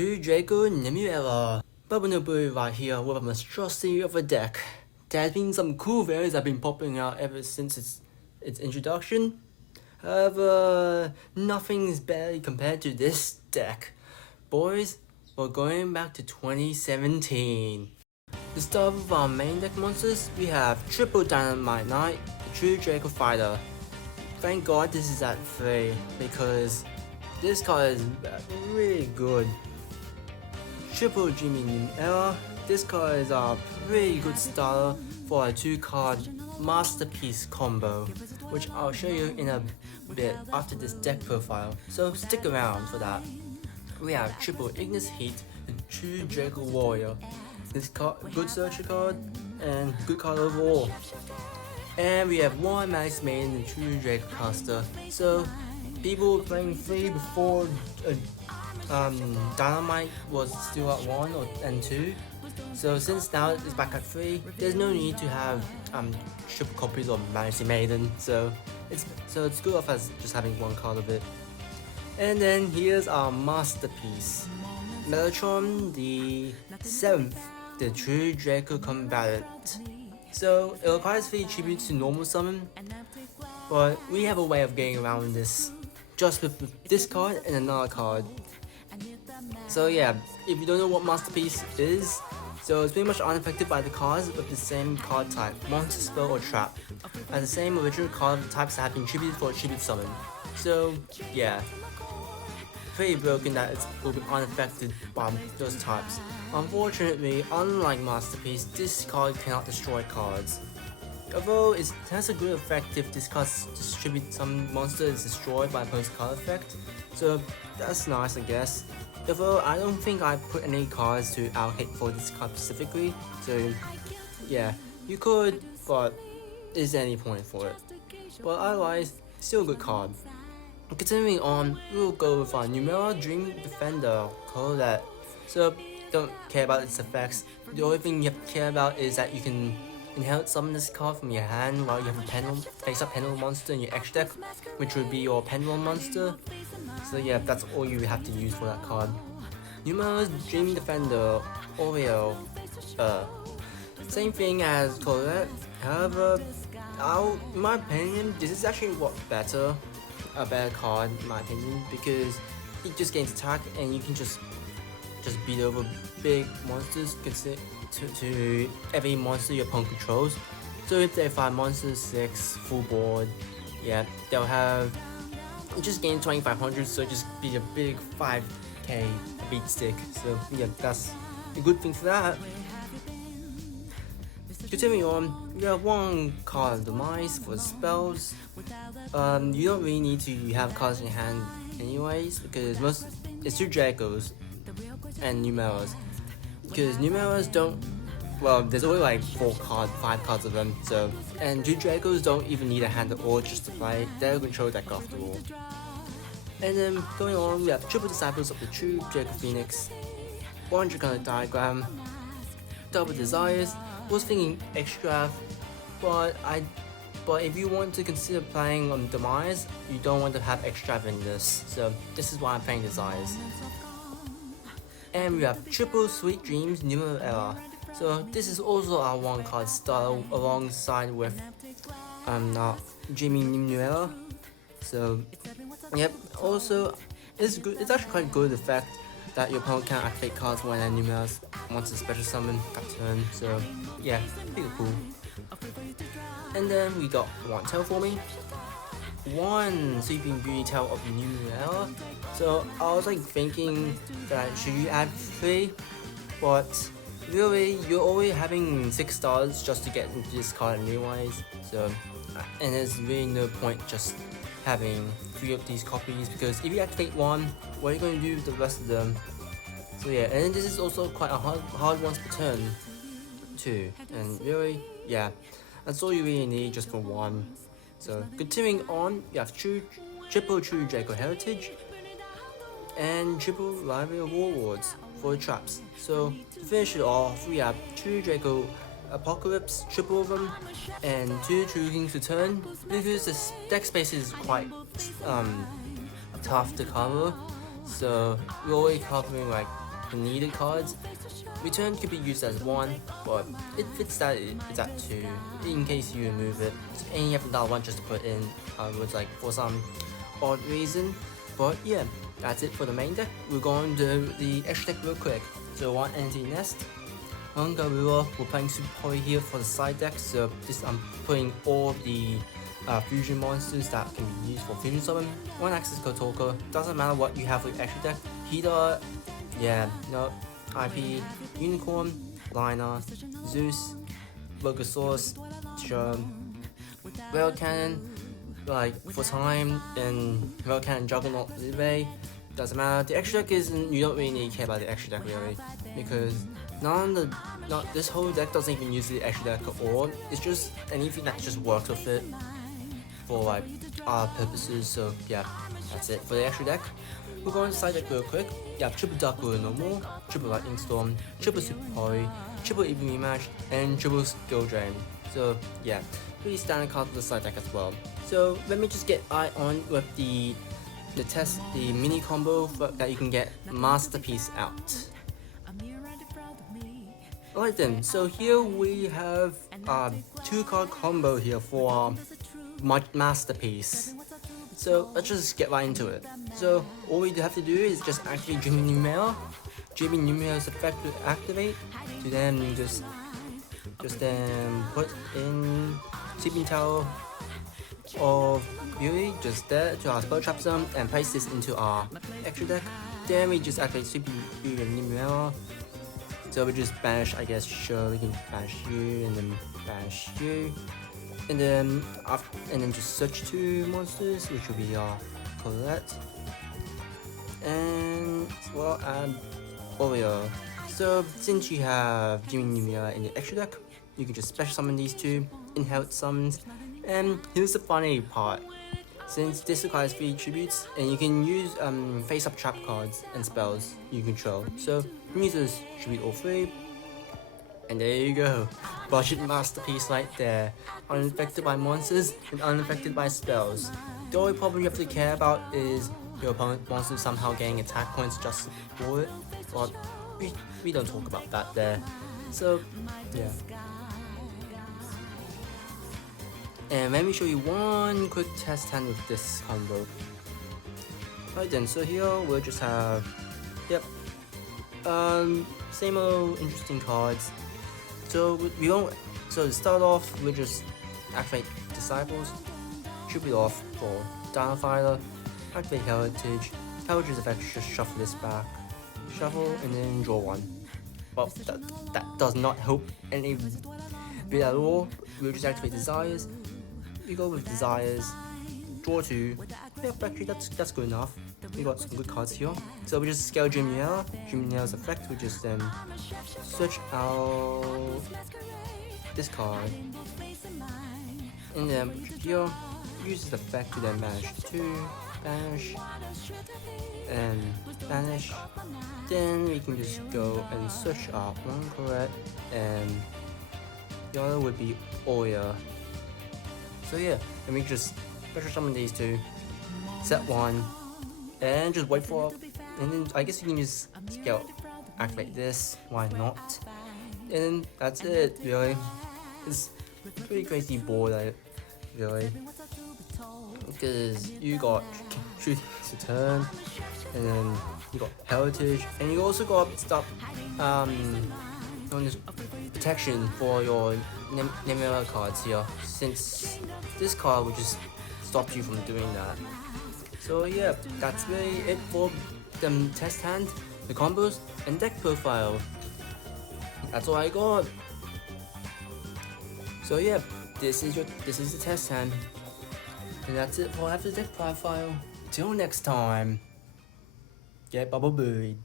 True Draco Nemurelia. Bubble right here with a monstrosity of a deck. There's been some cool variants that have been popping out ever since its introduction. However, nothing's barely compared to this deck. Boys, we're going back to 2017. To start with our main deck monsters, we have Triple Dynamite Knight, the True Draco Fighter. Thank God this is at 3 because this card is really good. Triple Dreaming Era. This card is a pretty good starter for a 2-card masterpiece combo, which I'll show you in a bit after this deck profile, so stick around for that. We have Triple Ignis Heat, the True Draco Warrior. This card, good searcher card and good card overall. And we have one Max Maiden, the True Draco Caster. So people were playing 3 before Dynamite was still at 1 and 2. So since now it's back at 3, there's no need to have triple copies of Max Maiden. So it's good off as just having 1 card of it. And then here's our masterpiece, Mellotron the 7th, the True Draco Combatant. So it requires 3 tributes to normal summon, but we have a way of getting around this just with this card and another card. So yeah, if you don't know what masterpiece is, so it's pretty much unaffected by the cards with the same card type, monster, spell, or trap, and the same original card types that have been tributed for a tribute summon. So yeah, pretty broken that it will be unaffected by those types. Unfortunately, unlike Masterpiece, this card cannot destroy cards. Although it has a good effect if this card distributes some monster is destroyed by a post-card effect, so that's nice I guess. Although I don't think I put any cards to allocate for this card specifically, so yeah, you could, but is there any point for it? But otherwise, still a good card. Continuing on, we'll go with our Nemurelia Dream Defender Colette. So don't care about its effects. The only thing you have to care about is that you can inherit summon this card from your hand while you have a face-up Pendulum monster in your X deck, which would be your Pendulum monster. So yeah, that's all you have to use for that card. Nemurelia's Dream Defender Oreo. Same thing as Colette. However, in my opinion, this is actually a better card in my opinion, because it just gains attack and you can just beat over big monsters to every monster your opponent controls. So if they find monsters 6 full board, yeah, they'll have just gain 2500, so just be a big 5k beat stick. So yeah, that's a good thing for that. Continuing on, we have 1 card Demise for spells. You don't really need to have cards in your hand anyways, because it's 2 Dracos and Nemerelias. Because Nemerelias don't, well, there's only like 5 cards of them, so, and 2 Dracos don't even need a hand at all just to play. They're a control deck after all. And then going on, we have Triple Disciples of the True Draco Phoenix, 100 color diagram, Double Desires. Was thinking extra, but if you want to consider playing on Demise, you don't want to have extra in this, so this is why I'm playing Desires. And we have Triple Sweet Dreams Nemurelia. So this is also our 1 card style alongside with Dreaming Nemurelia. So yep, also it's good. It's actually quite good effect that your opponent can't activate cards when a Nemurelia wants a special summon that turn. So yeah, pretty cool. And then we got 1 Terraforming, 1 Sleeping Beauty Tail of Nemurelia. So I was like thinking that should you add 3, but really you're already having 6 stars just to get into this card anyways. So and there's really no point just having 3 of these copies, because if you activate 1, what are you going to do with the rest of them? So yeah, and then this is also quite a hard once per turn too, and really, yeah, that's all you really need just for 1. So continuing on, you have Triple True Draco Heritage and Triple Library of Warlords for the traps. So to finish it off, we have True Draco Apocalypse, triple of them, and 2 True Kings Return, because the deck space is quite tough to cover. So we're already covering like the needed cards. Return could be used as 1, but it fits that it's at 2 in case you remove it. And you have another one just to put in words like for some odd reason. But yeah, that's it for the main deck. We're going to do the extra deck real quick. So 1 Entity Nest, 1 Garura. We're playing Super Poi here for the side deck. So this I'm putting all the fusion monsters that can be used for fusion summon. 1 Access Kotoka. Doesn't matter what you have for your extra deck. Hida, yeah, no, IP, Unicorn, Liner, Zeus, Logosaurus, Rail Cannon, like for time, and Rail Cannon Juggernaut Live. Doesn't matter. The extra deck isn't. You don't really need to care about the extra deck really, because this whole deck doesn't even use the extra deck at all. It's just anything that just works with it for like our purposes. So yeah, that's it for the extra deck. We're going to side deck real quick. You have triple Draco normal, triple Lightning Storm, triple Super Poi, triple Even Rematch, and triple Skill Drain. So yeah, pretty standard cards for the side deck as well. So let me just get on with the mini combo that you can get Masterpiece out. Alright then, so here we have 2 card combo here for Masterpiece. So let's just get right into it. So all we have to do is just activate Jimmy Nemurelia. Jimmy Nemurelia effect to activate. To then just put in Sleeping Tower of Beauty just there to our spell trap zone and place this into our extra deck. Then we just activate Sleeping Beauty and Nemurelia. So we just banish, I guess, sure we can banish you and then banish you. And then just search 2 monsters, which will be our Colette and Oreo. So since you have Jimmy Nemurelia in the extra deck, you can just special summon these 2 inherit summons. And here's the funny part. Since this requires 3 tributes, and you can use face-up trap cards and spells you control. So you can use those tribute all 3. And there you go, budget masterpiece right there. Unaffected by monsters and unaffected by spells. The only problem you have to care about is your opponent monster somehow getting attack points just for it. But we don't talk about that there. So yeah. And let me show you one quick test hand with this combo. Right then, so here we'll just have, same old interesting cards. So to start off, we'll just activate Disciples, tribute off for Dino Fighter, activate Heritage. Heritage's effect, just shuffle this back, shuffle, and then draw 1. But that does not help any bit at all. We'll just activate Desires. We go with Desires, draw 2. Yep, actually that's good enough. We got some good cards here. So we just scale Jimmy Nemurelia effect. We just search out this card, and then here use this effect to then banish 2, banish, and banish. Then we can just go and search out 1 Colette, and the other would be Oya. So yeah, and we just special summon these 2, set 1, and just wait for, and then I guess you can just activate this, why not? And that's it, really. It's pretty crazy board, really. Because you got Truth to Turn, and then you got Heritage, and you also got stuff, protection for your Nemurelia cards here, since this card will just stop you from doing that. So yeah, that's really it for the test hand, the combos, and deck profile. That's all I got. So yeah, this is the test hand, and that's it for after deck profile. Till next time, get bubble booed.